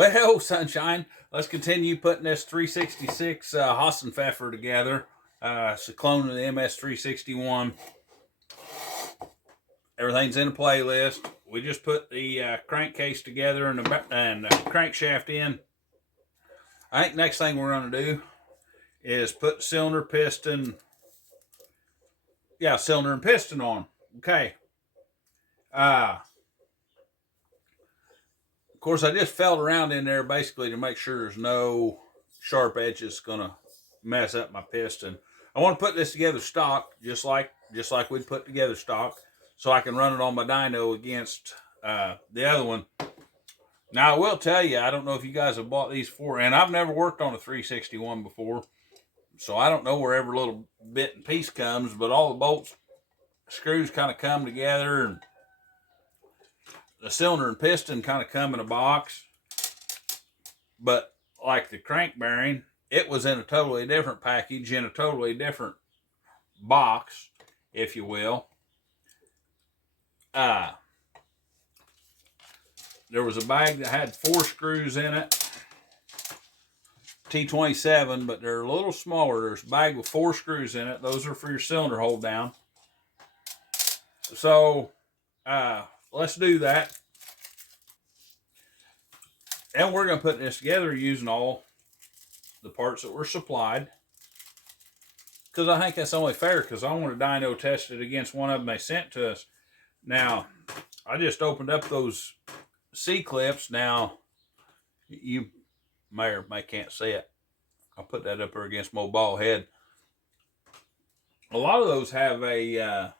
Well, sunshine, let's continue putting this 366 Holzfforma together. It's a clone of the MS361. Everything's in a playlist. We just put the crankcase together and the crankshaft in. I think next thing we're going to do is put cylinder, piston, cylinder and piston on. Okay. Of course, I just felt around in there basically to make sure there's no sharp edges going to mess up my piston. I want to put this together stock, just like we'd put together stock, so I can run it on my dyno against the other one. Now, I will tell you, I don't know if you guys have bought these before, and I've never worked on a 361 before, so I don't know where every little bit and piece comes, but all the bolts, screws kind of come together, and the cylinder and piston kind of come in a box. But like the crank bearing, it was in a totally different package, in a totally different box, if you will. There was a bag that had 4 screws in it, T27, but they're a little smaller. There's a bag with 4 screws in it. Those are for your cylinder hold down. So let's do that. And we're going to put this together using all the parts that were supplied, because I think that's only fair, because I want to dyno test it against one of them they sent to us. Now, I just opened up those C-clips. Now, you may or may can't see it. I'll put that up there against my ball head. A lot of those have a,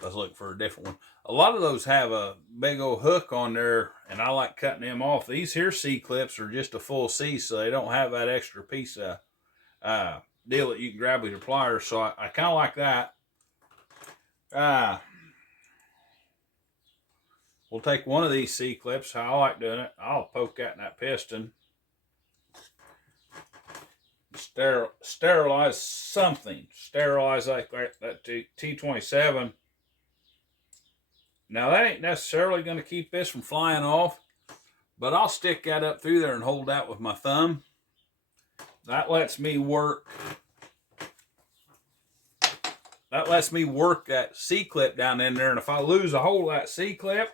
let's look for a different one. A lot of those have a big old hook on there, and I like cutting them off. These here C-clips are just a full C, so they don't have that extra piece of deal that you can grab with your pliers, so I kind of like that. We'll take one of these C-clips, how I like doing it. I'll poke that in that piston. Sterilize something. Sterilize like that T27. Now, that ain't necessarily going to keep this from flying off, but I'll stick that up through there and hold that with my thumb. That lets me work. That lets me work that C-clip down in there, and if I lose a hold of that C-clip,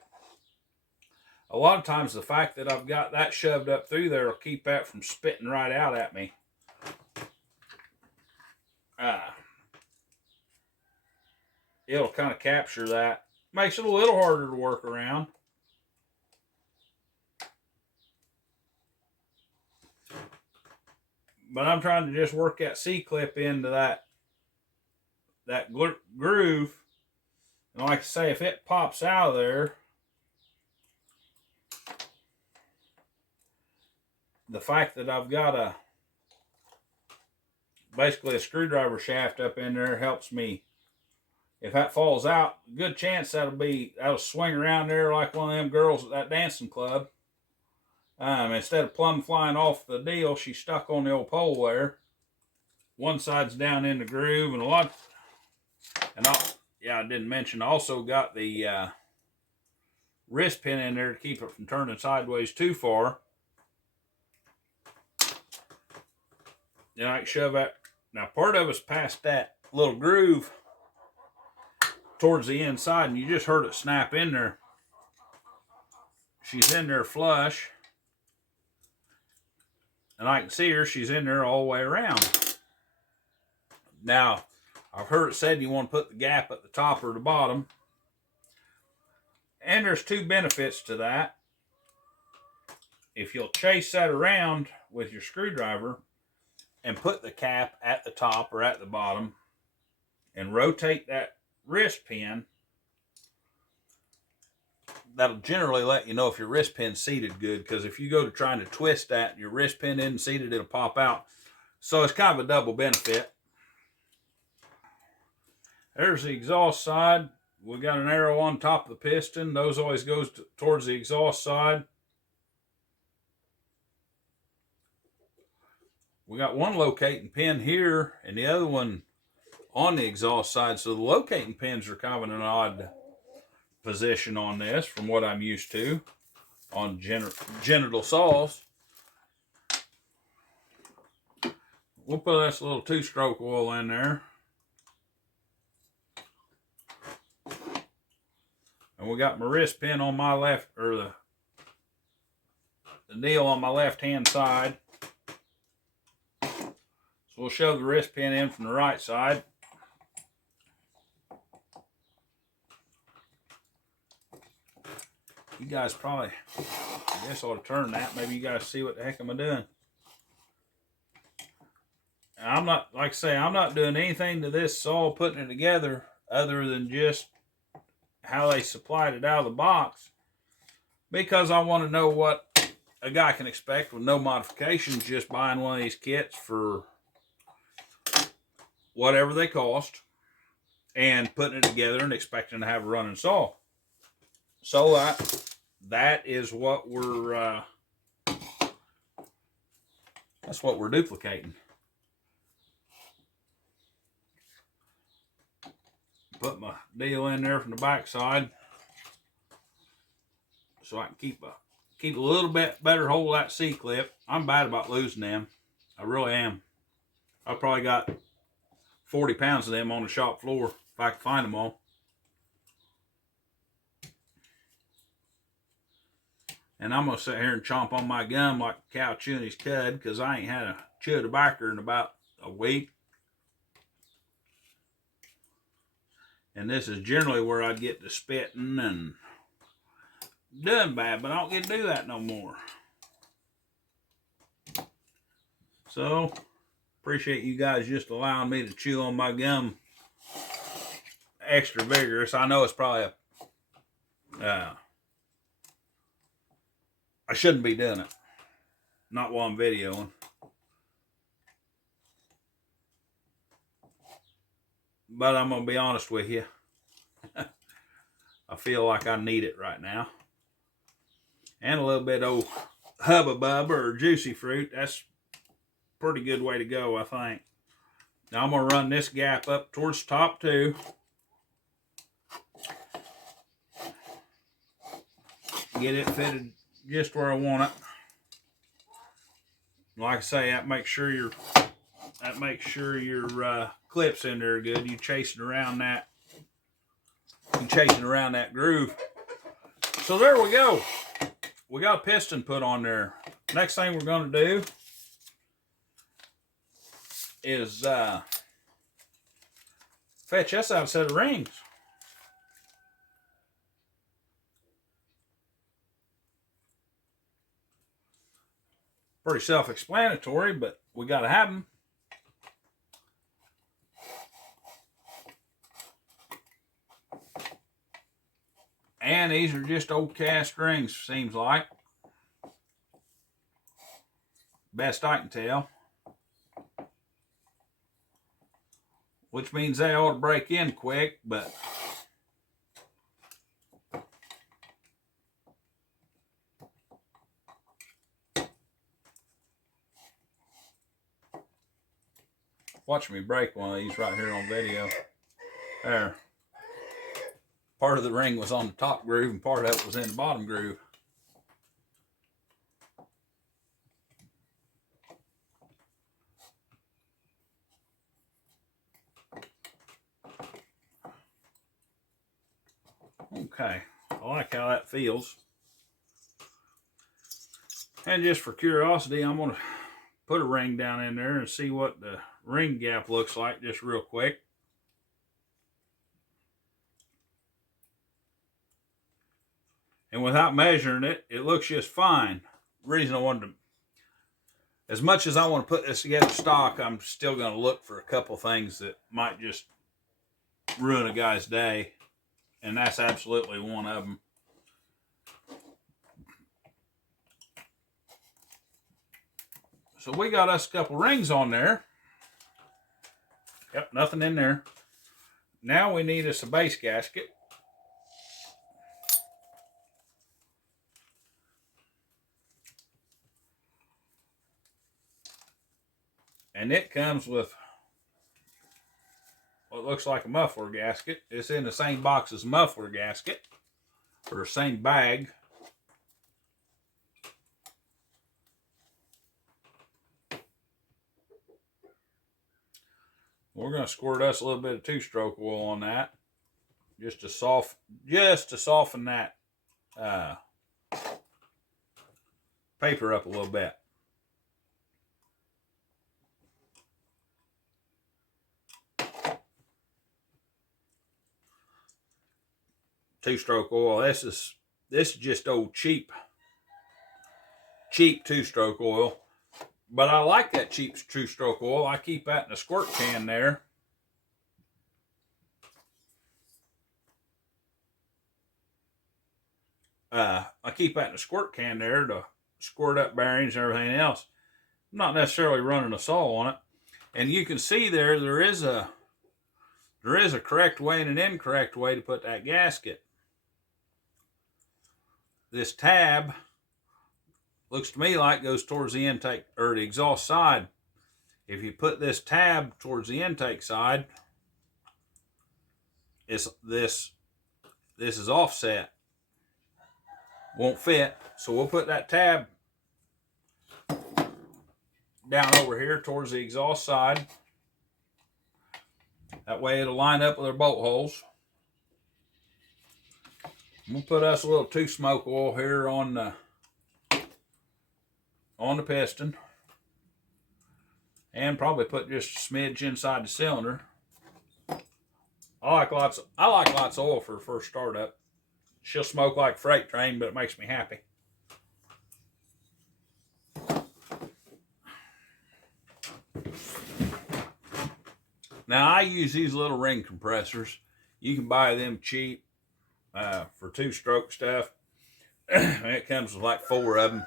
a lot of times the fact that I've got that shoved up through there will keep that from spitting right out at me. It'll kind of capture that. Makes it a little harder to work around. But I'm trying to just work that C-clip into that groove. And like I say, if it pops out of there, the fact that I've got basically a screwdriver shaft up in there helps me. If that falls out, good chance that'll swing around there like one of them girls at that dancing club. Instead of plumb flying off the deal, she's stuck on the old pole there. One side's down in the groove, and I didn't mention, I also got the wrist pin in there to keep it from turning sideways too far. Then I can shove that. Now, part of it's past that little groove towards the inside, and you just heard it snap in there. She's in there flush, and I can see her. She's in there all the way around. Now, I've heard it said you want to put the gap at the top or the bottom, and there's 2 benefits to that. If you'll chase that around with your screwdriver and put the cap at the top or at the bottom and rotate that wrist pin, that'll generally let you know if your wrist pin's seated good, because if you go to trying to twist that and your wrist pin isn't seated, it'll pop out. So it's kind of a double benefit. There's the exhaust side. We got an arrow on top of the piston. Those always goes towards the exhaust side. We got one locating pin here and the other one on the exhaust side, so the locating pins are kind of in an odd position on this from what I'm used to. on genital saws. We'll put this little 2-stroke oil in there. And we got my wrist pin on my left, or the nail on my left hand side. So we'll shove the wrist pin in from the right side. You guys probably, I guess I ought to turn that. Maybe you guys see what the heck am I doing. And I'm not, like I say, I'm not doing anything to this saw putting it together other than just how they supplied it out of the box, because I want to know what a guy can expect with no modifications, just buying one of these kits for whatever they cost and putting it together and expecting to have a running saw. So that is what we're that's what we're duplicating. Put my deal in there from the back side so I can keep a little bit better hold of that C-clip. I'm bad about losing them. I really am. I probably got 40 pounds of them on the shop floor if I can find them all. And I'm going to sit here and chomp on my gum like a cow chewing his cud, because I ain't had a chew of tobacco in about a week. And this is generally where I'd get to spitting and doing bad, but I don't get to do that no more. So, appreciate you guys just allowing me to chew on my gum extra vigorous. I know it's probably I shouldn't be doing it. Not while I'm videoing. But I'm going to be honest with you. I feel like I need it right now. And a little bit of Hubba Bubba or Juicy Fruit. That's a pretty good way to go, I think. Now I'm going to run this gap up towards the top too. Get it fitted just where I want it. Like I say, that makes sure your clips in there are good. You chasing around that groove. So there we go. We got a piston put on there. Next thing we're going to do is fetch us out a set of rings. Pretty self-explanatory, but we got to have them. And these are just old cast rings, seems like. Best I can tell. Which means they ought to break in quick, but watch me break one of these right here on video. There. Part of the ring was on the top groove and part of it was in the bottom groove. Okay, I like how that feels. And just for curiosity, I'm going to put a ring down in there and see what the ring gap looks like just real quick. And without measuring it, it looks just fine. The reason I wanted to, as much as I want to put this together stock, I'm still going to look for a couple things that might just ruin a guy's day. And that's absolutely one of them. So we got us a couple rings on there. Yep, nothing in there. Now we need us a base gasket. And it comes with what looks like a muffler gasket. It's in the same box as muffler gasket, or same bag. We're going to squirt us a little bit of 2-stroke oil on that, just to soften that paper up a little bit. Two-stroke oil. This is just old cheap 2-stroke oil. But I like that cheap 2-stroke oil. I keep that in a squirt can there. I keep that in a squirt can there to squirt up bearings and everything else. I'm not necessarily running a saw on it. And you can see there is a correct way and an incorrect way to put that gasket. This tab looks to me like goes towards the intake or the exhaust side. If you put this tab towards the intake side, this is offset. Won't fit. So we'll put that tab down over here towards the exhaust side. That way it'll line up with our bolt holes. We'll put us a little 2-smoke oil here on the piston, and probably put just a smidge inside the cylinder. I like lots of oil for the first startup. She'll smoke like a freight train, but it makes me happy. Now I use these little ring compressors. You can buy them cheap for 2-stroke stuff. It comes with like 4 of them.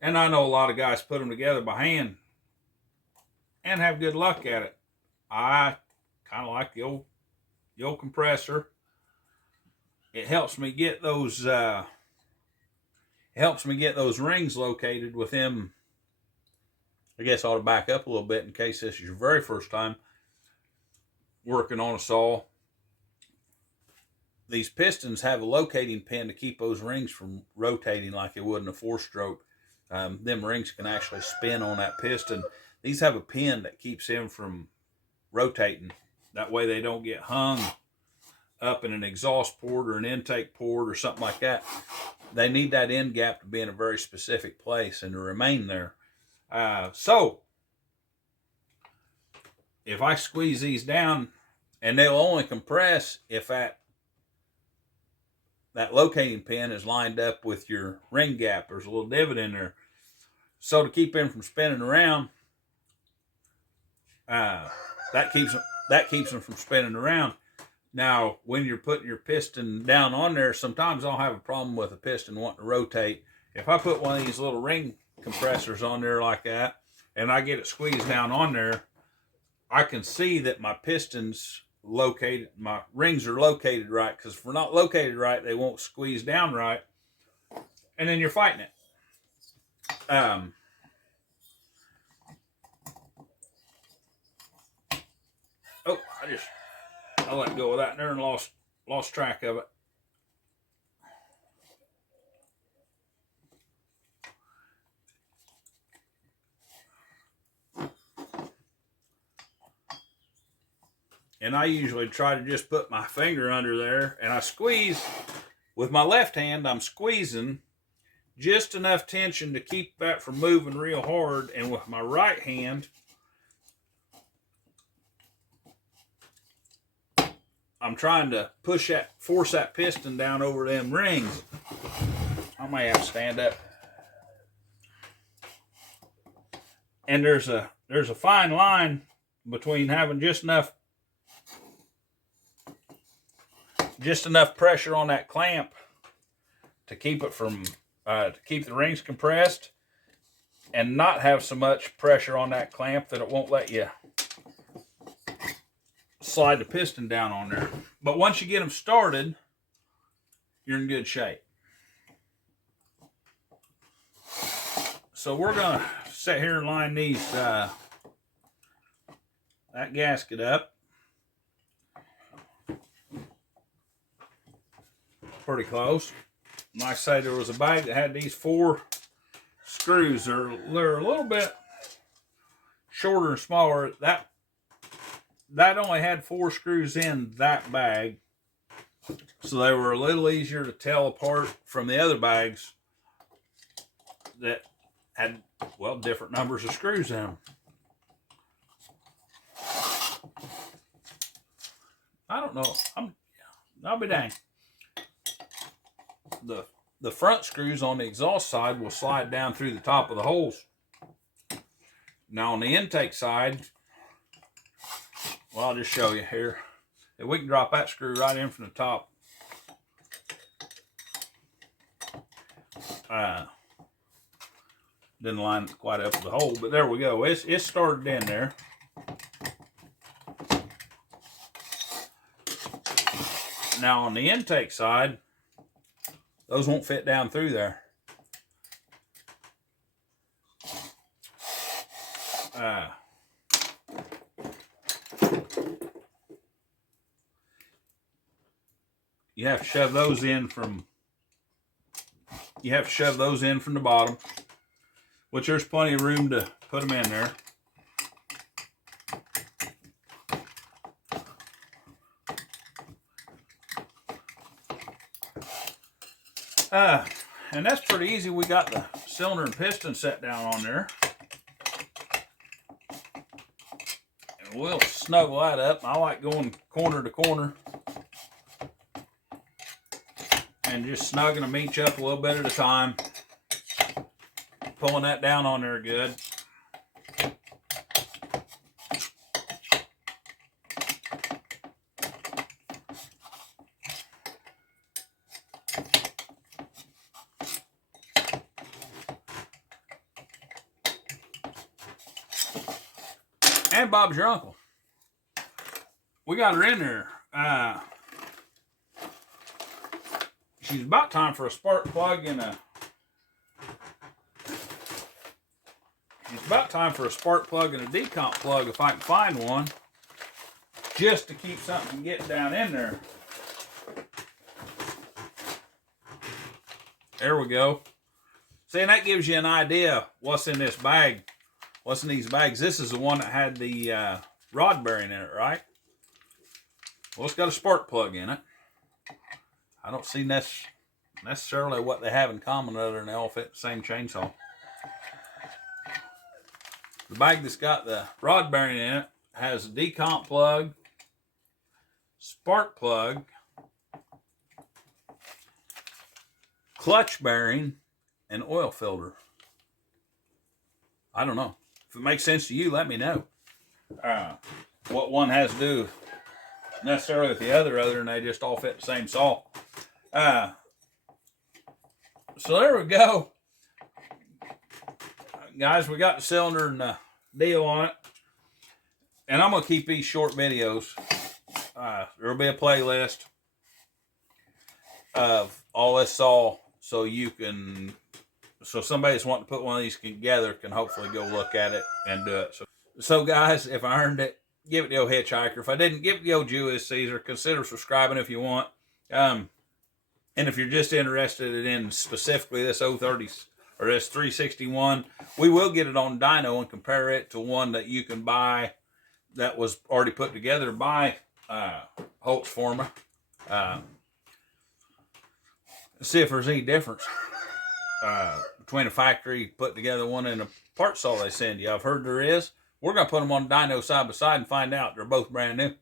And I know a lot of guys put them together by hand and have good luck at it. I kind of like the old compressor. It helps me get those rings located with them. I guess I ought to back up a little bit in case this is your very first time working on a saw. These pistons have a locating pin to keep those rings from rotating like they would in a 4-stroke. Them rings can actually spin on that piston. These have a pin that keeps them from rotating. That way they don't get hung up in an exhaust port or an intake port or something like that. They need that end gap to be in a very specific place and to remain there. So if I squeeze these down, and they'll only compress if that locating pin is lined up with your ring gap. There's a little divot in there. So to keep them from spinning around, that keeps them from spinning around. Now, when you're putting your piston down on there, sometimes I'll have a problem with a piston wanting to rotate. If I put one of these little ring compressors on there like that, and I get it squeezed down on there, I can see that my piston's located, my rings are located right, because if we're not located right, they won't squeeze down right, and then you're fighting it. I let go of that there and lost track of it. And I usually try to just put my finger under there, and I squeeze with my left hand. I'm squeezing just enough tension to keep that from moving real hard, and with my right hand I'm trying to force that piston down over them rings. I may have to stand up. And there's a fine line between having just enough pressure on that clamp to keep it from to keep the rings compressed, and not have so much pressure on that clamp that it won't let you slide the piston down on there. But once you get them started, you're in good shape. So we're gonna sit here and line these that gasket up pretty close. Like I say, there was a bag that had these 4 screws. They're a little bit shorter and smaller. That that only had 4 screws in that bag, so they were a little easier to tell apart from the other bags that had, well, different numbers of screws in them. I don't know. I'll be dang. The front screws on the exhaust side will slide down through the top of the holes. Now on the intake side, well, I'll just show you here. If we can drop that screw right in from the top. Didn't line quite up with the hole, but there we go. It's started in there. Now on the intake side, those won't fit down through there. You have to shove those in from the bottom, which there's plenty of room to put them in there. And that's pretty easy. We got the cylinder and piston set down on there. And we'll snuggle that up. I like going corner to corner and just snugging them each up a little bit at a time. Pulling that down on there good. And Bob's your uncle. We got her in there. She's about time for a spark plug and a... It's about time for a spark plug and a decomp plug if I can find one. Just to keep something from getting down in there. There we go. See, and that gives you an idea what's in this bag. What's in these bags? This is the one that had the rod bearing in it, right? Well, it's got a spark plug in it. I don't see necessarily what they have in common other than they all fit the same chainsaw. The bag that's got the rod bearing in it has a decomp plug, spark plug, clutch bearing, and oil filter. I don't know. If it makes sense to you, let me know. What one has to do necessarily with the other than they just all fit the same saw. So there we go. Guys, we got the cylinder and the deal on it. And I'm going to keep these short videos. There'll be a playlist of all this saw so you can... So somebody that's wanting to put one of these together can hopefully go look at it and do it. So guys, if I earned it, give it the old hitchhiker. If I didn't, give it the old Jewish Caesar. Consider subscribing if you want. And if you're just interested in specifically this 030 or this 361, we will get it on dyno and compare it to one that you can buy that was already put together by Holzfforma. See if there's any difference between a factory put together one and a part saw they send you. I've heard there is. We're going to put them on dyno side by side and find out. They're both brand new.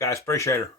Guys, appreciate her.